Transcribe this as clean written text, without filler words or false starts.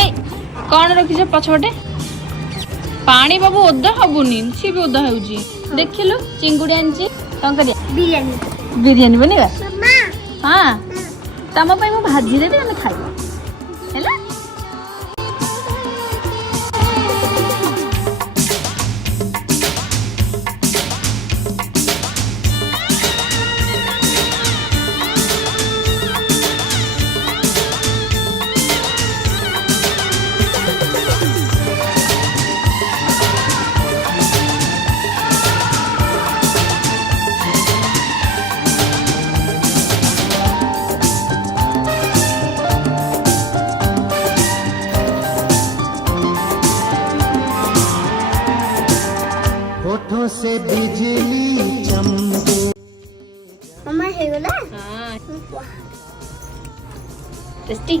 ए कौन रखी पछपटे पानी बाबू ओदा हबुनी सी भी ओदा होउची देखिलु चिंगुड़ी आनची कौन करिया बिरयानी बिरयानी बनेगा मम्मा हाँ तम पे मु भाजी देबी हम खाइबा हैला होठों से बिजली चमके मम्मा हे गला हाँ टेस्टी